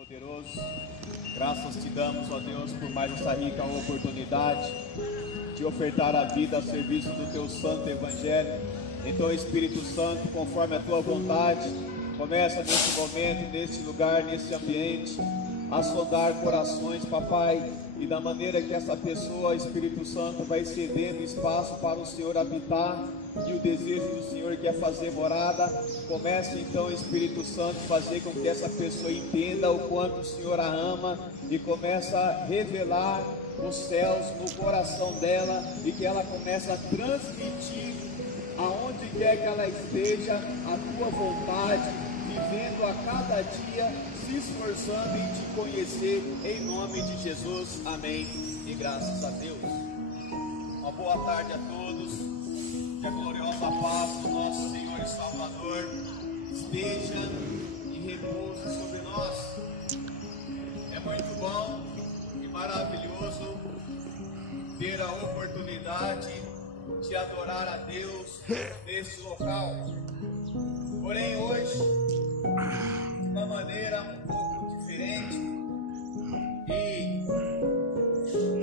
Poderoso, graças te damos, ó Deus, por mais essa rica oportunidade de ofertar a vida a serviço do teu santo evangelho. Então, Espírito Santo, conforme a tua vontade, começa nesse momento, nesse lugar, nesse ambiente, a sondar corações, papai, e da maneira que essa pessoa, Espírito Santo, vai cedendo espaço para o Senhor habitar, e o desejo do Senhor que é fazer morada, comece então, Espírito Santo, fazer com que essa pessoa entenda o quanto o Senhor a ama e começa a revelar os céus no coração dela, e que ela comece a transmitir aonde quer que ela esteja a tua vontade, vivendo a cada dia, se esforçando em te conhecer, em nome de Jesus, amém, e graças a Deus. Uma boa tarde a todos, que a gloriosa paz do nosso Senhor e Salvador esteja e repouse sobre nós. É muito bom e maravilhoso ter a oportunidade de adorar a Deus neste local. Porém, hoje, de uma maneira um pouco diferente, e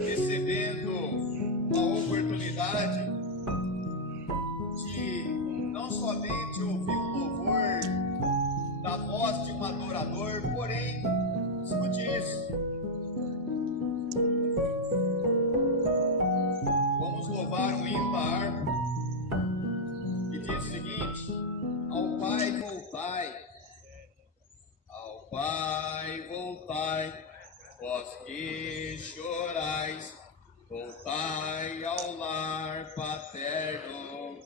recebendo uma oportunidade de não somente ouvir o louvor da voz de um adorador, porém, escute isso. Vamos louvar um hino da harpa que diz o seguinte: ao Pai voltai, ao Pai voltai, vós que chorais, voltai ao lar paterno,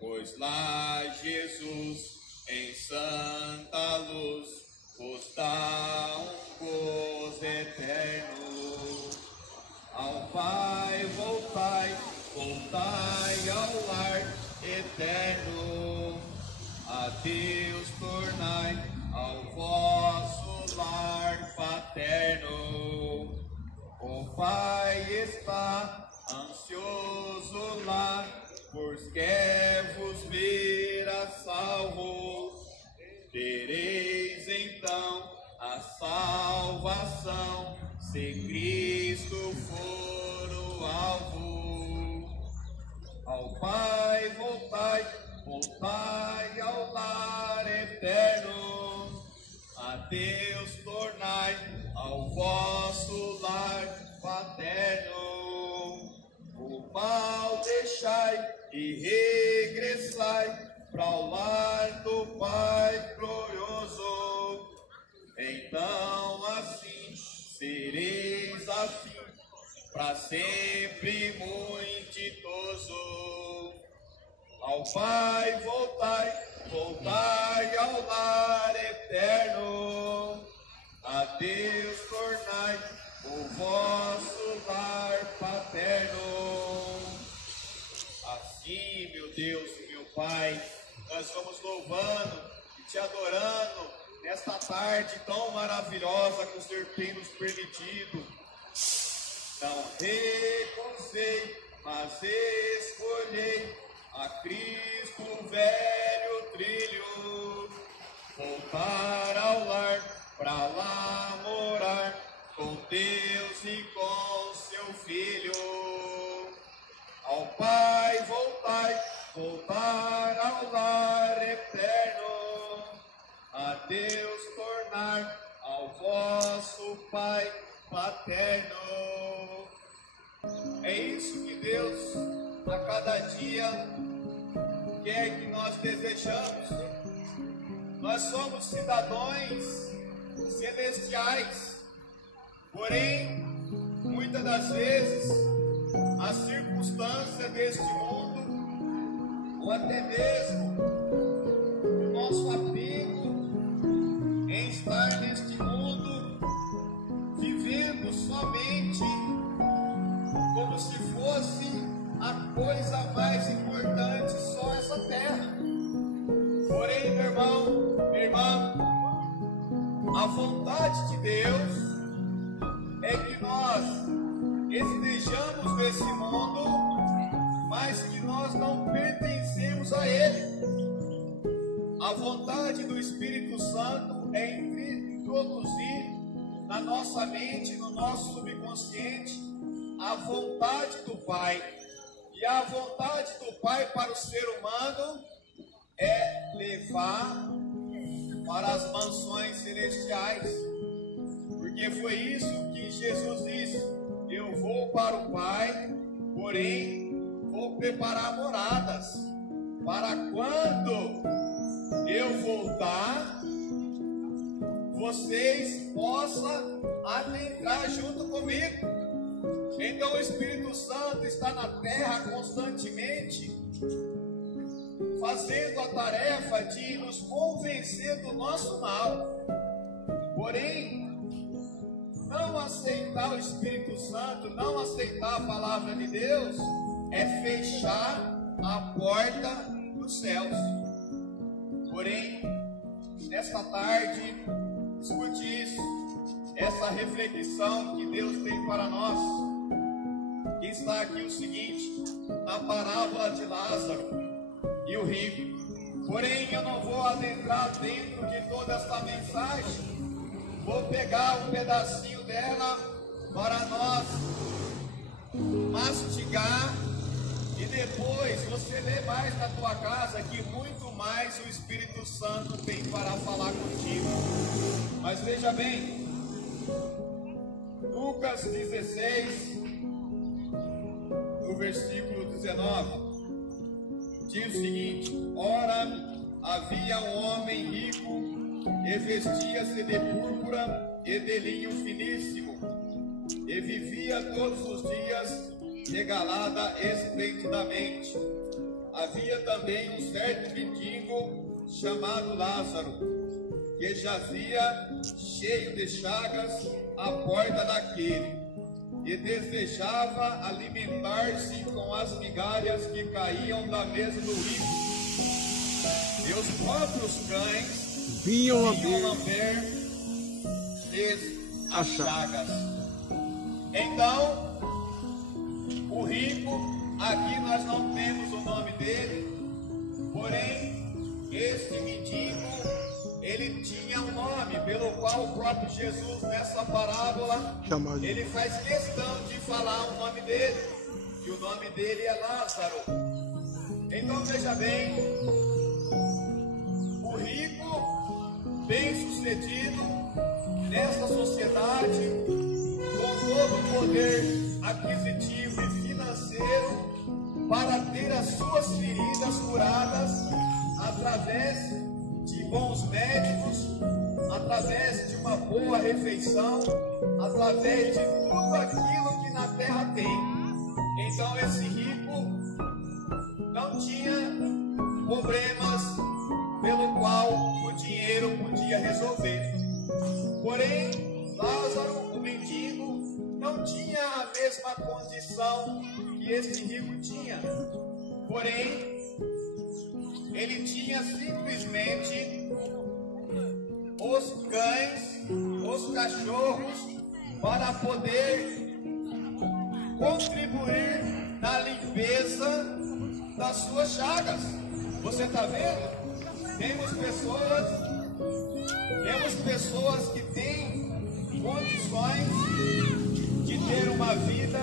pois lá Jesus em santa luz vos dá um gozo eterno. Ao Pai voltai, voltai ao lar eterno, a Deus tornai ao vosso lar paterno. O Pai está ansioso lá, pois quer vos ver a salvo. Tereis então a salvação, se Cristo for o alvo. Ao Pai voltai, voltai ao lar eterno, a Deus tornai ao vosso lar paterno. O mal deixai e regressai para o lar do Pai glorioso. Então assim sereis assim para sempre muito ditoso. Ao Pai voltai, voltai ao lar eterno, a Deus tornai o vosso lar paterno. Assim, meu Deus e meu Pai, nós vamos louvando e te adorando nesta tarde tão maravilhosa que o Senhor tem nos permitido. Não recusei, mas escolhei a Cristo velho trilho, voltar ao lar, pra lá morar, com Deus e com seu Filho. Ao Pai voltai, voltar ao lar eterno, a Deus tornar ao vosso Pai paterno. É isso que Deus a cada dia quer que nós desejamos. Nós somos cidadãos celestiais, porém, muitas das vezes, a circunstância deste mundo, ou até mesmo o nosso apego em estar neste mundo, vivendo somente como se fosse a coisa mais importante, só essa terra. Porém, meu irmão, minha irmã, a vontade de Deus é que nós estejamos nesse mundo, mas que nós não pertencemos a Ele. A vontade do Espírito Santo é em introduzir na nossa mente, no nosso subconsciente, a vontade do Pai. E a vontade do Pai para o ser humano é levar para as mansões celestiais. Porque foi isso que Jesus disse: eu vou para o Pai, porém vou preparar moradas, para quando eu voltar, vocês possam adentrar junto comigo. Então o Espírito Santo está na terra constantemente, fazendo a tarefa de nos convencer do nosso mal. Porém, não aceitar o Espírito Santo, não aceitar a palavra de Deus, é fechar a porta dos céus. Porém, nesta tarde, escute isso, essa reflexão que Deus tem para nós. Está aqui o seguinte, na parábola de Lázaro e o rico. Porém, eu não vou adentrar dentro de toda essa mensagem. Vou pegar um pedacinho dela para nós mastigar, e depois você lê mais na tua casa, que muito mais o Espírito Santo tem para falar contigo. Mas veja bem, Lucas 16, no versículo 19, diz o seguinte: ora, havia um homem rico, e vestia-se de púrpura e de linho finíssimo, e vivia todos os dias regalada esplendidamente. Havia também um certo mendigo chamado Lázaro, que jazia cheio de chagas à porta daquele, e desejava alimentar-se com as migalhas que caíam da mesa do rico. E os próprios cães vinham lamber as chagas. Então, o rico, aqui nós não temos o nome dele, porém, este mendigo, ele tinha um nome, pelo qual o próprio Jesus, nessa parábola, ele faz questão de falar o nome dele, e o nome dele é Lázaro. Então veja bem, o rico, bem sucedido nessa sociedade, com todo o poder aquisitivo e financeiro, para ter as suas feridas curadas através de bons médicos, através de uma boa refeição, através de tudo aquilo que na terra tem. Então esse rico não tinha problemas pelo qual o dinheiro podia resolver. Porém, Lázaro, o mendigo, não tinha a mesma condição que esse rico tinha. Porém, ele tinha simplesmente os cães, os cachorros, para poder contribuir na limpeza das suas chagas. Você está vendo? Temos pessoas que têm condições de ter uma vida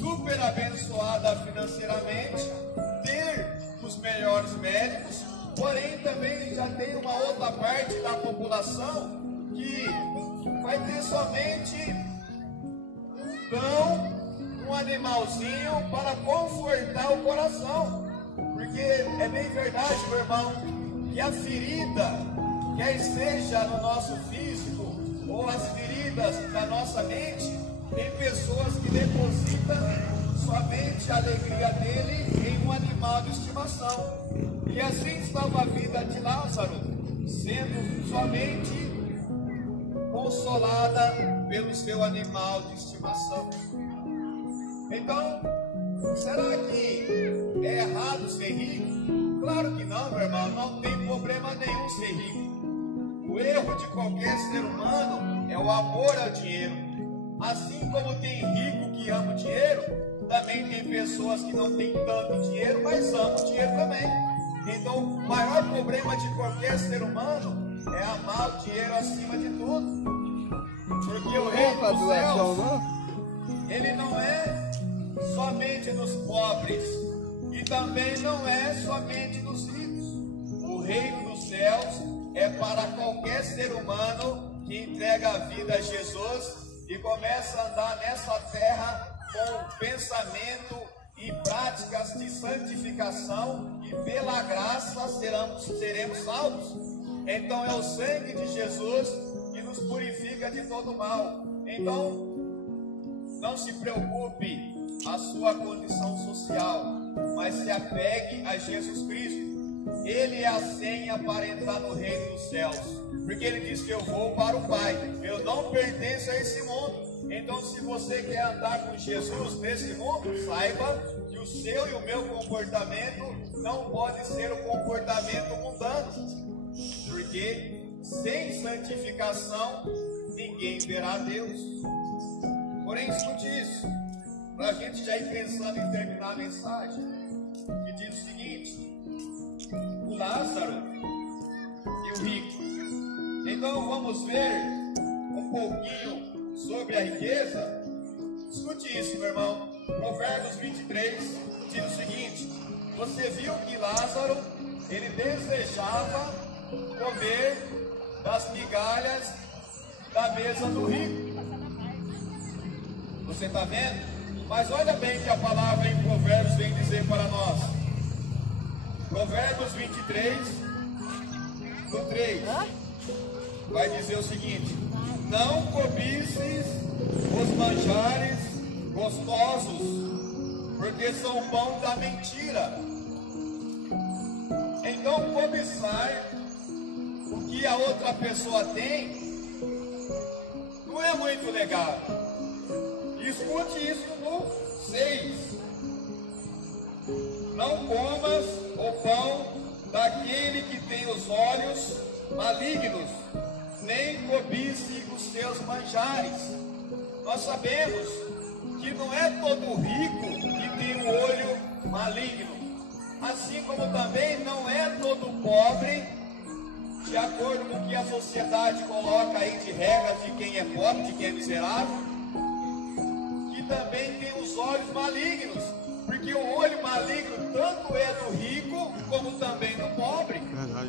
super abençoada financeiramente, ter os melhores médicos, porém também já tem uma outra parte da população que vai ter somente um cão, um animalzinho para confortar o coração. Porque é bem verdade, meu irmão, que a ferida, quer seja no nosso físico ou as feridas da nossa mente, tem pessoas que depositam somente a alegria dele em um animal de estimação. E assim estava a vida de Lázaro, sendo somente consolada pelo seu animal de estimação. Então, será que é errado ser rico? Claro que não, meu irmão, não tem problema nenhum ser rico. O erro de qualquer ser humano é o amor ao dinheiro. Assim como tem rico que ama o dinheiro, também tem pessoas que não têm tanto dinheiro, mas amam o dinheiro também. Então, o maior problema de qualquer ser humano é amar o dinheiro acima de tudo. Porque o reino dos céus, ele não é somente dos pobres e também não é somente dos ricos. O reino dos céus é para qualquer ser humano que entrega a vida a Jesus e começa a andar nessa terra com pensamento e práticas de santificação, e pela graça seremos salvos. Então é o sangue de Jesus que nos purifica de todo mal. Então não se preocupe a sua condição social, mas se apegue a Jesus Cristo. Ele é a senha para entrar no reino dos céus, porque ele diz que eu vou para o Pai, eu não pertenço a esse mundo. Então, se você quer andar com Jesus nesse mundo, saiba que o seu e o meu comportamento não pode ser o comportamento mundano, porque sem santificação ninguém verá Deus. Porém, escute isso, para a gente já ir pensando em terminar a mensagem, que diz o seguinte: o Lázaro e o rico. Então vamos ver um pouquinho sobre a riqueza. Escute isso, meu irmão. Provérbios 23 diz o seguinte: você viu que Lázaro, ele desejava comer das migalhas da mesa do rico. Você está vendo? Mas olha bem que a palavra em Provérbios vem dizer para nós. Provérbios 23, no 3, vai dizer o seguinte: não cobices os manjares gostosos, porque são pão da mentira. Então, cobiçar o que a outra pessoa tem não é muito legal. Escute isso no 6. Não comas o pão daquele que tem os olhos malignos, nem cobice os seus manjares. Nós sabemos que não é todo rico que tem o olho maligno, assim como também não é todo pobre, de acordo com o que a sociedade coloca aí de regras de quem é pobre, de quem é miserável, que também tem os olhos malignos. Porque o olho maligno tanto é do rico como também do pobre.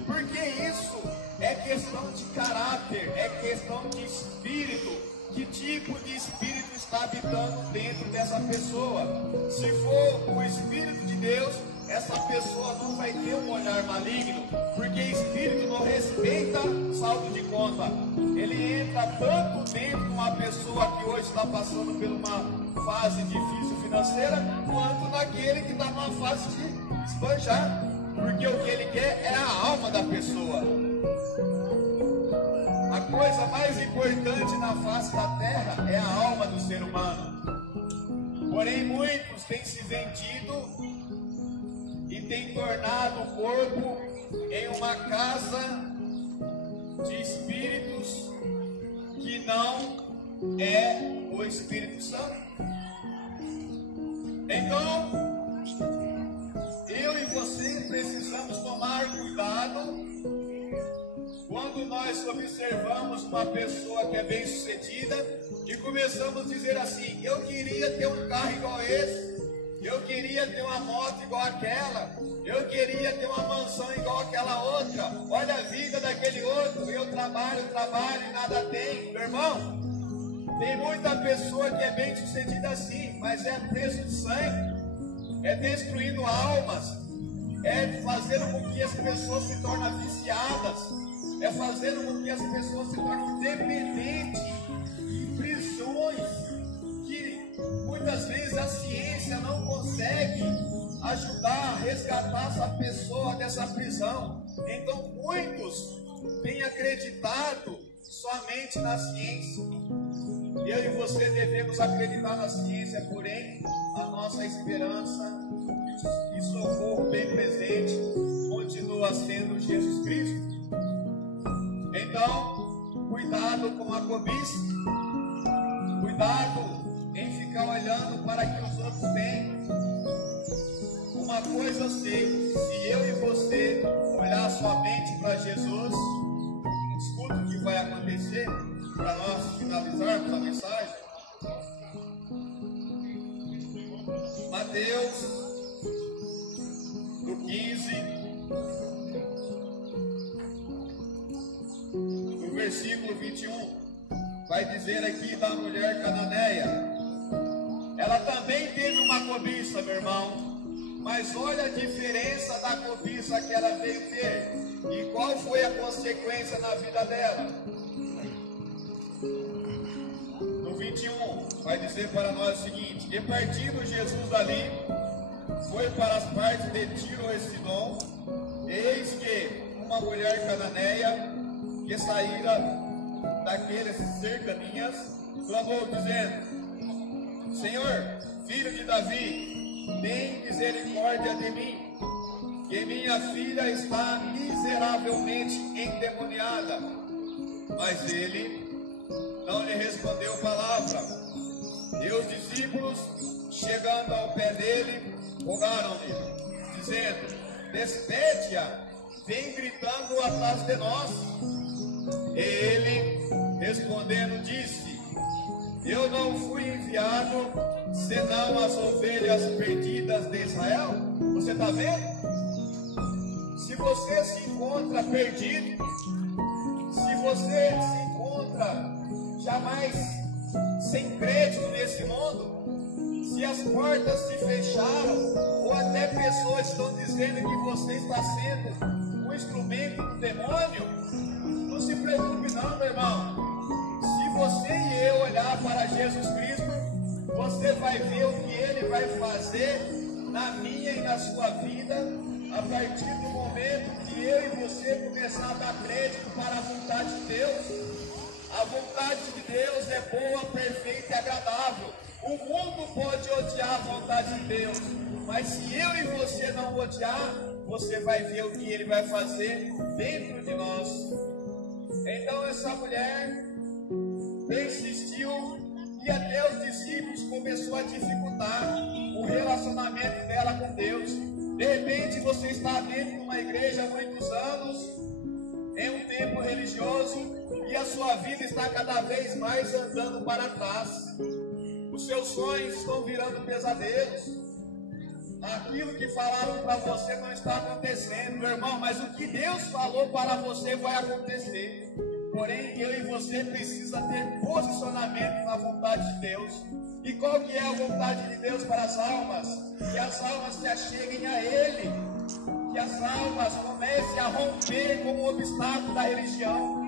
Porque isso é questão de caráter, é questão de espírito. Que tipo de espírito está habitando dentro dessa pessoa? Se for o Espírito de Deus, essa pessoa não vai ter um olhar maligno, porque espírito não respeita saldo de conta. Ele entra tanto dentro de uma pessoa que hoje está passando por uma fase difícil financeira, quanto naquele que está numa fase de esbanjar, porque o que ele quer é a alma da pessoa. A coisa mais importante na face da terra é a alma do ser humano. Porém, muitos têm se vendido e têm tornado o corpo em uma casa de espíritos que não é o Espírito Santo. Então, eu e você precisamos tomar cuidado quando nós observamos uma pessoa que é bem sucedida e começamos a dizer assim: eu queria ter um carro igual esse, eu queria ter uma moto igual aquela, eu queria ter uma mansão igual aquela outra, olha a vida daquele outro, eu trabalho e nada tem. Meu irmão, tem muita pessoa que é bem sucedida assim, mas é preço de sangue, é destruindo almas, é fazendo com que as pessoas se tornem viciadas, é fazendo com que as pessoas se tornem dependentes de prisões que muitas vezes a ciência não consegue ajudar a resgatar essa pessoa dessa prisão. Então muitos têm acreditado somente na ciência. Eu e você devemos acreditar na ciência, porém a nossa esperança e socorro bem presente continua sendo Jesus Cristo. Então, cuidado com a cobiça, cuidado em ficar olhando para que os outros têm. Uma coisa eu sei, se eu e você olhar somente para Jesus, para nós finalizarmos a mensagem. Mateus, do 15, no versículo 21, vai dizer aqui da mulher cananeia. Ela também teve uma cobiça, meu irmão, mas olha a diferença da cobiça que ela veio ter e qual foi a consequência na vida dela. No 21, vai dizer para nós o seguinte: e partindo Jesus dali, foi para as partes de Tiro e Sidom, eis que uma mulher cananeia, que saíra daqueles cercaninhas, clamou dizendo: Senhor, filho de Davi, tem misericórdia de mim, que minha filha está miseravelmente endemoniada. Mas ele não lhe respondeu palavra. E os discípulos, chegando ao pé dele, rogaram-lhe, dizendo: despede-a, vem gritando atrás de nós. E ele, respondendo, disse: eu não fui enviado senão as ovelhas perdidas de Israel. Você está vendo? Se você se encontra perdido, se você se encontra jamais sem crédito nesse mundo, se as portas se fecharam, ou até pessoas estão dizendo que você está sendo um instrumento do demônio, não se preocupe não, meu irmão. Se você e eu olhar para Jesus Cristo, você vai ver o que Ele vai fazer na minha e na sua vida, a partir do momento que eu e você começar a dar crédito para a vontade de Deus. A vontade de Deus é boa, perfeita e agradável. O mundo pode odiar a vontade de Deus, mas se eu e você não odiar, você vai ver o que Ele vai fazer dentro de nós. Então essa mulher persistiu e até os discípulos começou a dificultar o relacionamento dela com Deus. De repente você está dentro de uma igreja há muitos anos, em um tempo religioso, e a sua vida está cada vez mais andando para trás. Os seus sonhos estão virando pesadelos. Aquilo que falaram para você não está acontecendo, meu irmão, mas o que Deus falou para você vai acontecer. Porém, eu e você precisa ter posicionamento na vontade de Deus. E qual que é a vontade de Deus para as almas? Que as almas se acheguem a Ele. Que as almas comecem a romper com o obstáculo da religião.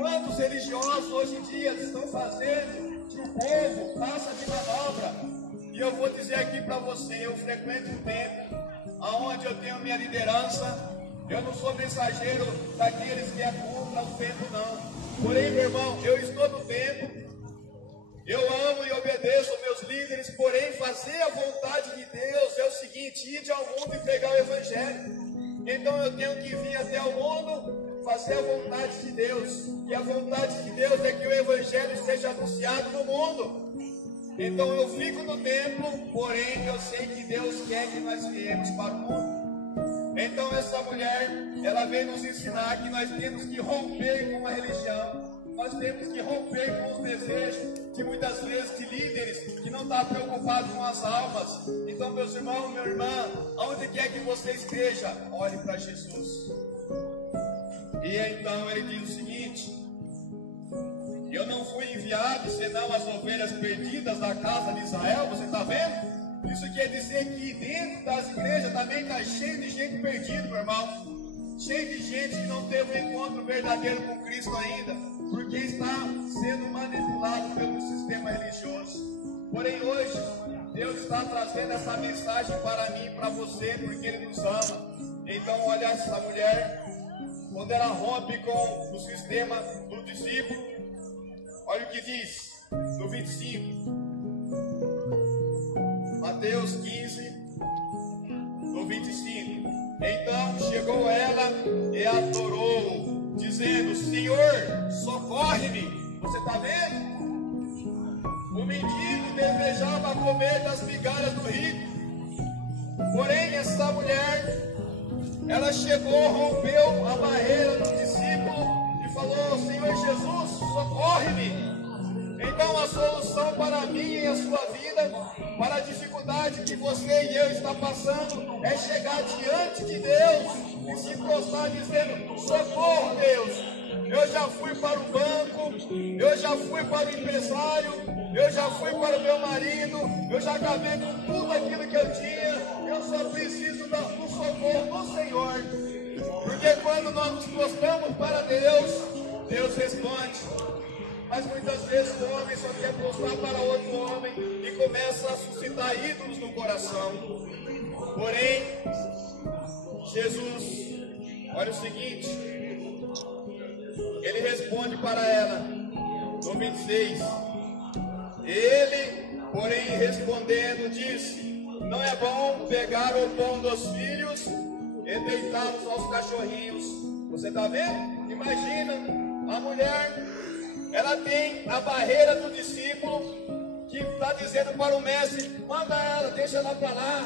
Quantos religiosos hoje em dia estão fazendo que o povo faça de manobra? E eu vou dizer aqui para você, eu frequento um templo onde eu tenho minha liderança. Eu não sou mensageiro daqueles que é contra o templo, não. Porém, meu irmão, eu estou no templo, eu amo e obedeço aos meus líderes, porém, fazer a vontade de Deus é o seguinte: ir ao mundo e pregar o Evangelho. Então eu tenho que vir até o mundo, fazer a vontade de Deus. E a vontade de Deus é que o Evangelho seja anunciado no mundo. Então eu fico no templo, porém eu sei que Deus quer que nós viemos para o mundo. Então essa mulher, ela veio nos ensinar que nós temos que romper com a religião. Nós temos que romper com os desejos de muitas vezes de líderes que não estão preocupados com as almas. Então, meus irmãos, minha irmã, aonde quer que você esteja, olhe para Jesus. E então ele diz o seguinte: eu não fui enviado senão as ovelhas perdidas da casa de Israel. Você está vendo? Isso quer dizer que dentro das igrejas também está cheio de gente perdida, meu irmão. Cheio de gente que não teve um encontro verdadeiro com Cristo ainda, porque está sendo manipulado pelo sistema religioso. Porém hoje, Deus está trazendo essa mensagem para mim e para você, porque Ele nos ama. Então olha essa mulher, quando ela rompe com o sistema do discípulo, olha o que diz no 25. Mateus 15, no 25. Então chegou ela e adorou, dizendo: Senhor, socorre-me. Você está vendo? O mendigo desejava comer das migalhas do rico. Porém, essa mulher, ela chegou, rompeu a barreira do discípulo e falou: Senhor Jesus, socorre-me. a solução para a minha e a sua vida, para a dificuldade que você e eu está passando, é chegar diante de Deus e se prostrar dizendo: socorro, Deus. Eu já fui para o banco, eu já fui para o empresário, eu já fui para o meu marido, eu já acabei com tudo aquilo que eu tinha, eu só preciso do socorro do Senhor. Porque quando nós nos prostramos para Deus, Deus responde. Mas muitas vezes o homem só quer prostrar para outro homem e começa a suscitar ídolos no coração. Porém, Jesus, olha o seguinte, ele responde para ela, no 26, ele, porém, respondendo, disse: não é bom pegar o pão dos filhos e deitá-los aos cachorrinhos. Você está vendo? Imagina, a mulher, ela tem a barreira do discípulo que está dizendo para o mestre: manda ela, deixa ela para lá.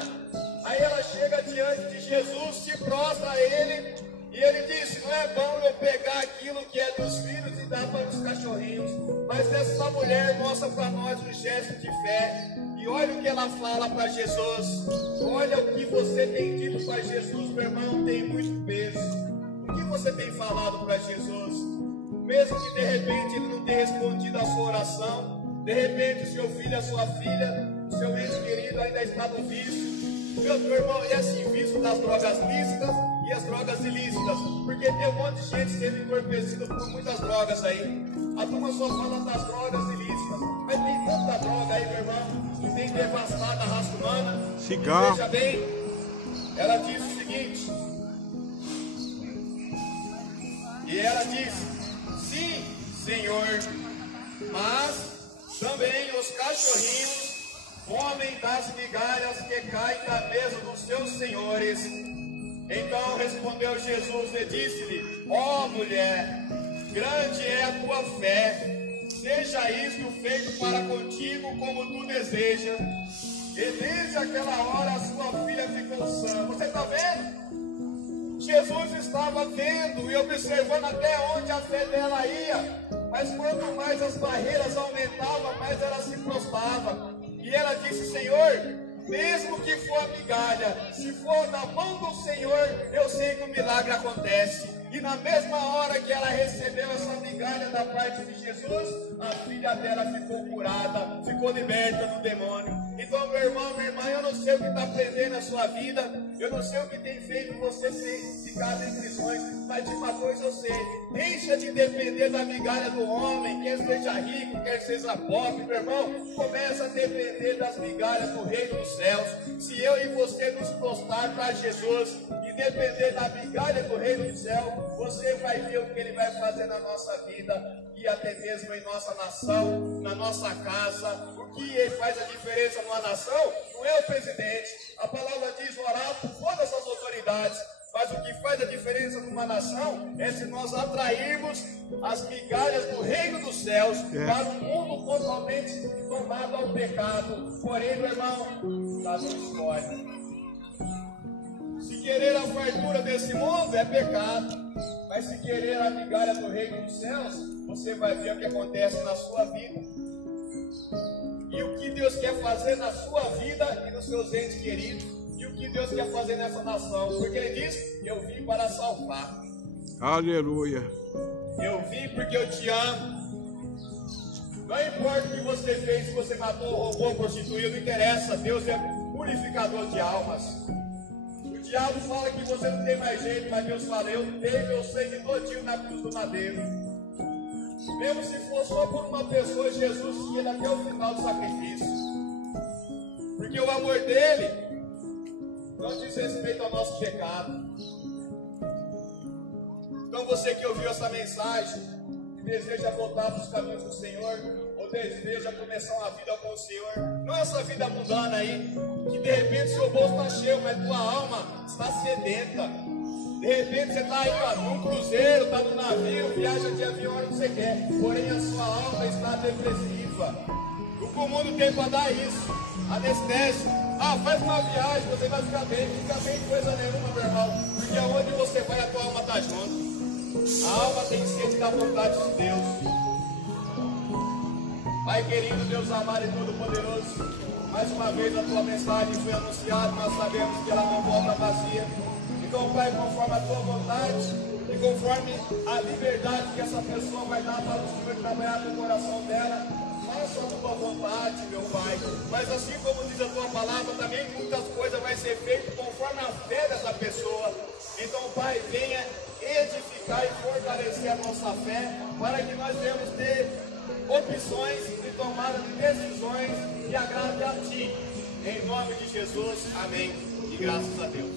Aí ela chega diante de Jesus, se prostra a ele, e ele disse: não é bom eu pegar aquilo que é dos filhos e dar para os cachorrinhos. Mas essa mulher mostra para nós um gesto de fé. E olha o que ela fala para Jesus. Olha o que você tem dito para Jesus, meu irmão, tem muito peso. O que você tem falado para Jesus? Mesmo que de repente ele não tenha respondido a sua oração, de repente o seu filho, a sua filha, o seu ente querido ainda está no vício. Meu irmão, e assim, vício das drogas lícitas e as drogas ilícitas, porque tem um monte de gente sendo entorpecida por muitas drogas aí. A turma só fala das drogas ilícitas, mas tem tanta droga aí, meu irmão, que tem devastado a raça humana. Cigarro. Veja bem, ela diz o seguinte, e ela diz: sim, Senhor, mas também os cachorrinhos comem das migalhas que caem da mesa dos seus senhores. Então respondeu Jesus e disse-lhe: ó mulher, grande é a tua fé, seja isto feito para contigo como tu desejas. E desde aquela hora a sua filha ficou sã. Você está vendo? Jesus estava vendo e observando até onde a fé dela ia. Mas quanto mais as barreiras aumentavam, mais ela se prostrava. E ela disse: Senhor, mesmo que for a migalha, se for na mão do Senhor, eu sei que o milagre acontece. E na mesma hora que ela recebeu essa migalha da parte de Jesus, a filha dela ficou curada, ficou liberta do demônio. Então, meu irmão, minha irmã, eu não sei o que está prendendo a sua vida, eu não sei o que tem feito você ficar em prisões, mas de uma coisa eu sei: deixa de depender da migalha do homem, quer seja rico, quer seja pobre, meu irmão, começa a depender das migalhas do reino dos céus. Se eu e você nos prostrar para Jesus e depender da migalha do reino do céu, você vai ver o que Ele vai fazer na nossa vida e até mesmo em nossa nação, na nossa casa. O que faz a diferença numa nação não é o presidente. A palavra diz orar por todas as autoridades. Mas o que faz a diferença numa nação é se nós atrairmos as migalhas do reino dos céus para um mundo totalmente tomado ao pecado. Porém, meu irmão, está na história. Se querer a fartura desse mundo é pecado. Mas se querer a migalha do reino dos céus, você vai ver o que acontece na sua vida. E o que Deus quer fazer na sua vida e nos seus entes queridos. E o que Deus quer fazer nessa nação. Porque Ele diz: eu vim para salvar. Aleluia. Eu vim porque eu te amo. Não importa o que você fez, se você matou, roubou, prostituiu, não interessa. Deus é purificador de almas. O diabo fala que você não tem mais jeito, mas Deus fala: eu dei meu sangue todinho na cruz do madeiro. Mesmo se for só por uma pessoa, Jesus ia até o final do sacrifício. Porque o amor dele não diz respeito ao nosso pecado. Então você que ouviu essa mensagem e deseja voltar para os caminhos do Senhor, ou deseja começar uma vida com o Senhor, não é essa vida mundana aí, que de repente seu bolso está cheio, mas tua alma está sedenta. De repente você está aí num cruzeiro, está no navio, viaja de avião, onde você quer, porém a sua alma está depressiva. O que o mundo tem para dar isso? Anestésio. Faz uma viagem, você vai ficar bem. Fica bem coisa nenhuma, meu irmão. Porque aonde você vai, a tua alma está junto. A alma tem sede da vontade de Deus. Pai querido, Deus amado e todo-poderoso, mais uma vez a tua mensagem foi anunciada, nós sabemos que ela não volta vazia. Então, Pai, conforme a tua vontade e conforme a liberdade que essa pessoa vai dar para o Senhor trabalhar no coração dela, faça a tua vontade, meu Pai. Mas assim como diz a tua palavra, também muitas coisas vai ser feitas conforme a fé dessa pessoa. Então, Pai, venha edificar e fortalecer a nossa fé, para que nós venhamos ter opções e tomada de decisões que agradem a Ti. Em nome de Jesus, amém. E graças a Deus.